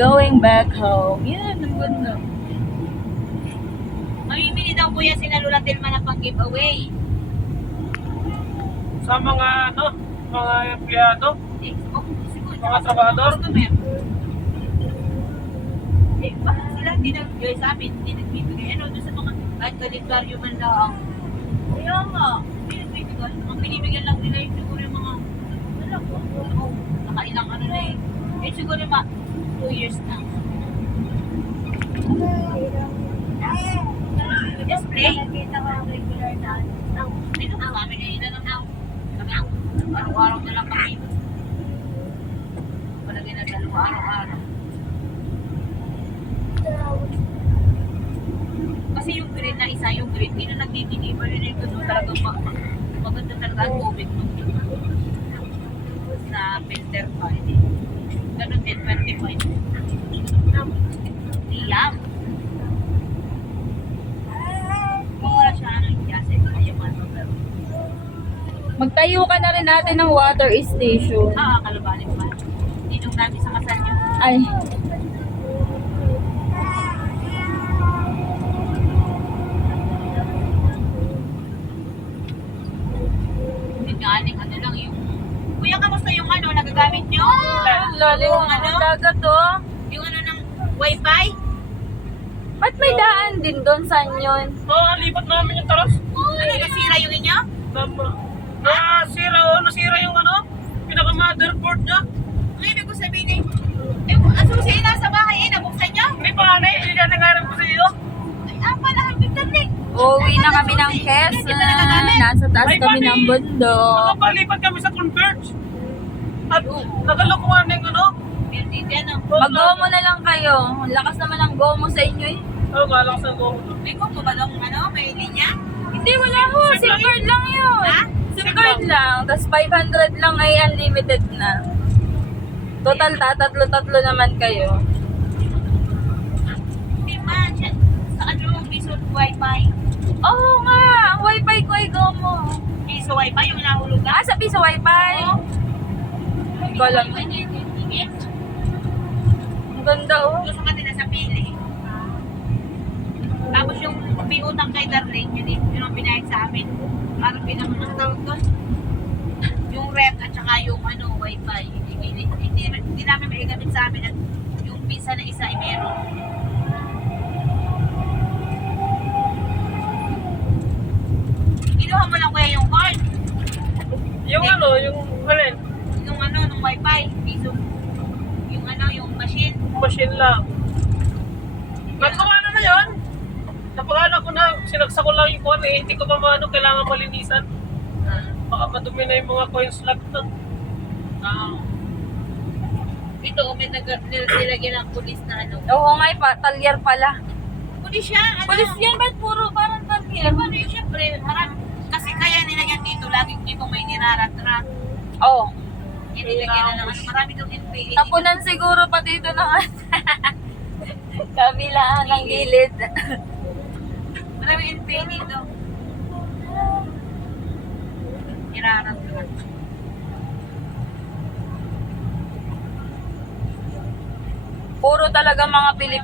Going back home. Yan, ang ganda. Mamimili daw kuya sina Lola Telma na pang giveaway. Sa mga mga empleyado, Siguro, mga trabahador. customer. Bakit sila hindi nag-joy sa amin? Hindi nagbibigay. Ano, doon sa mga kahit kalendaryo man lang. Kaya nga, hindi nagbibigay. Ang binibigyan lang nila yung siguro yung mga nakailang ano na eh. Eh siguro yung 2 years na. Just play. Nakita ko ang regular na dito na kami na yun na kami araw-araw na lang kami. Palagay na dalawa araw-araw. Kasi yung grade na isa, yung grade, hindi na nagtitiniba yun ito doon talagang maganda talaga ang COVID nung sa filter pa. Ganun din, 25. Iyam. Kung wala siya, kasi ayaw man pero. Magtayo ka na rin natin ng water station. Kalabanin pa. Tinong namin sa kasal nyo. Ay, Galing ano lang yung kuya, kamusta yung ano nagagamit nyo? lalim Yung ng dagat to. Yung ano ng wifi? Ba't may daan din doon? Saan yun? Lipat namin yung taras. Ano, nasira yung inyo? Nasira yung pinaka-motherboard niya. Ang ibig ko sabihin ang susi nasa bahay nabuksan nyo? Hindi pa hindi na nangarap ko sa iyo. Ay, pala, ang bigtan Uuwi na kami ng Quezon. Nasa taas kami ng bundok. Nakapalipat kami sa Converge. At nagalokohan ng Mag-gomo na lang kayo. Ang lakas naman ang gomo sa inyo eh. malakas ang gomo. May kung ba daw may linya? Hindi, wala ho. SIM card lang yun. Ha? SIM card lang. Tapos 500 lang ay unlimited na. Total, tatlo naman kayo. Hindi man, sa ano, piso wifi. Oo nga, ang wifi ko ay gomo. Piso wifi, yung nahulugan. Sa piso wifi. Hindi ko alam. Ang ganda oh. Gusto ka din sa pili. Tapos yung pinutang kay Darlene, yun ang binayad sa amin. Parang pinamang tawag doon. Yung rep at saka yung wifi. Hindi namin maigamit sa amin at yung pizza na isa ay meron. Kinuha mo lang kaya yung card. Yung yung alin? Yung nung wifi. Piso. Yung machine. Machine lang. Nagkumana na yun. Napagana ko na, sinagsak ko lang yung kuwan hindi ko pa kailangan malinisan. Baka madumi na yung mga coin slot na. Ito, may nilagyan ng pulis na Oo nga, talyar pala. Pulis siya, Pulis yan, ba't puro parang talyar? Ano yun, syempre, kasi kaya nilagyan dito, laging dito may nirarat-rat. Oo. Nilagyan na ng marami itong NPA. Tapunan siguro pa dito ng kabilaan ng gilid. Marami NPA dito. Nirarat-rat. Puro talaga mga Pilipino.